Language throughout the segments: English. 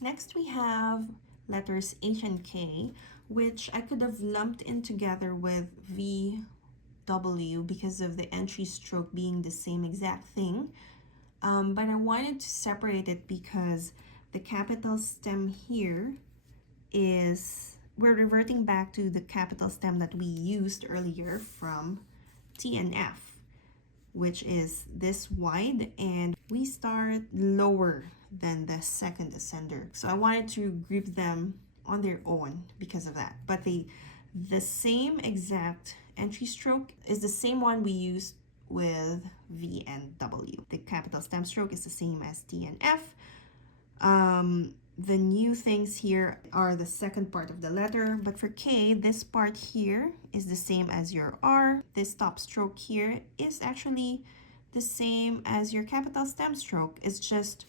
Next, we have letters H and K, which I could have lumped in together with V, W because of the entry stroke being the same exact thing. But I wanted to separate it because the capital stem here we're reverting back to the capital stem that we used earlier from T and F, which is this wide, and we start lower than the second ascender. So I wanted to group them on their own because of that. But the same exact entry stroke is the same one we used with V and W. The capital stem stroke is the same as T and F. The new things here are the second part of the letter, but for K, this part here is the same as your R. This top stroke here is actually the same as your capital stem stroke. It's just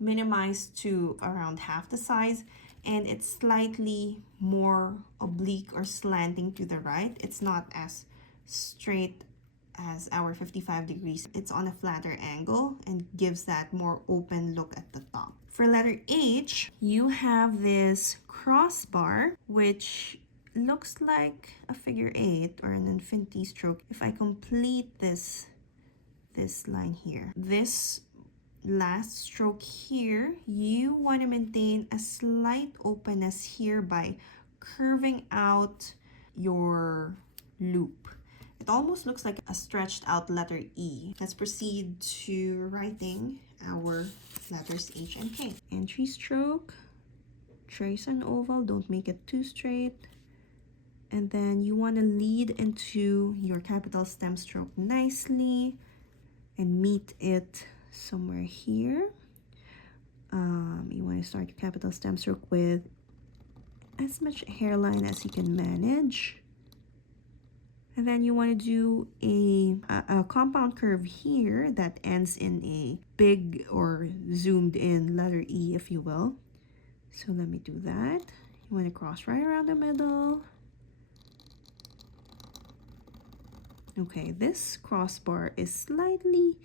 minimized to around half the size, and it's slightly more oblique or slanting to the right. It's not as straight as our 55 degrees. It's on a flatter angle and gives that more open look at the top. For letter H, you have this crossbar, which looks like a figure 8 or an infinity stroke. If I complete this line here, this last stroke here, you want to maintain a slight openness here by curving out your loop. It almost looks like a stretched out letter E. Let's proceed to writing our letters H and K. Entry stroke, trace an oval, don't make it too straight. And then you want to lead into your capital stem stroke nicely and meet it somewhere here. You want to start your capital stem stroke with as much hairline as you can manage. And then you want to do a compound curve here that ends in a big or zoomed in letter E, if you will. So let me do that. You want to cross right around the middle. Okay, this crossbar is slightly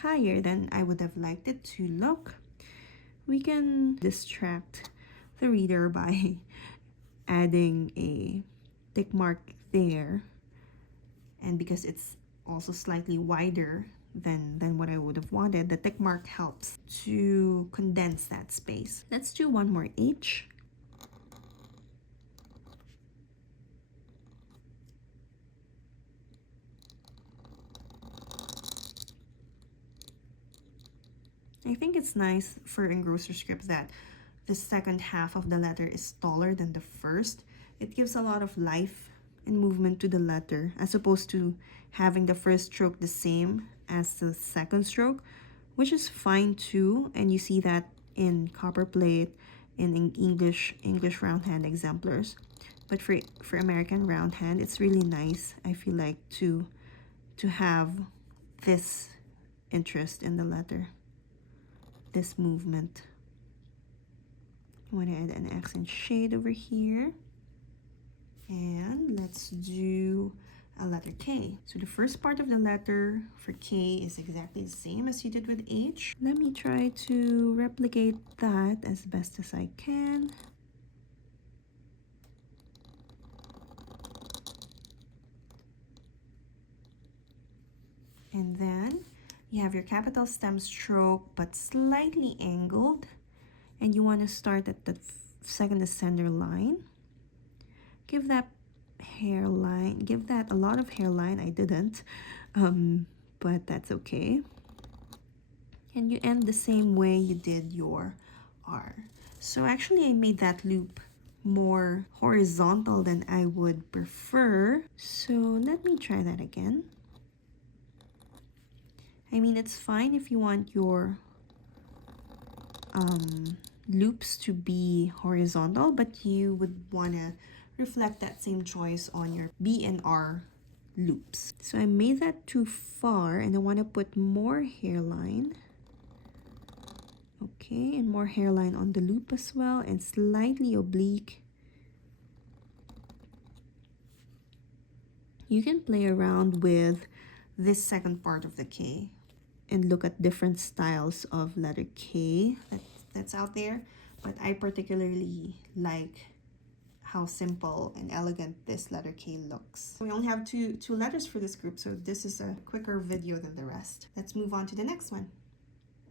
higher than I would have liked it to look. We can distract the reader by adding a tick mark there. And because it's also slightly wider than what I would have wanted, the tick mark helps to condense that space. Let's do one more H. I think it's nice for Engrosser script that the second half of the letter is taller than the first. It gives a lot of life and movement to the letter, as opposed to having the first stroke the same as the second stroke, which is fine too. And you see that in copperplate, in English roundhand exemplars. But for American roundhand, it's really nice, I feel like, to have this interest in the letter, this movement. I want to add an accent shade over here. And let's do a letter K. So the first part of the letter for K is exactly the same as you did with H. Let me try to replicate that as best as I can. And then you have your capital stem stroke, but slightly angled. And you want to start at the second ascender line. Give that hairline, give that a lot of hairline. I didn't, but that's okay. And you end the same way you did your R. So actually I made that loop more horizontal than I would prefer. So let me try that again. I mean, it's fine if you want your loops to be horizontal, but you would want to reflect that same choice on your B and R loops. So I made that too far and I want to put more hairline. Okay, and more hairline on the loop as well, and slightly oblique. You can play around with this second part of the K and look at different styles of letter K that's out there. but I particularly like how simple and elegant this letter K looks. We only have two letters for this group, so this is a quicker video than the rest. Let's move on to the next one.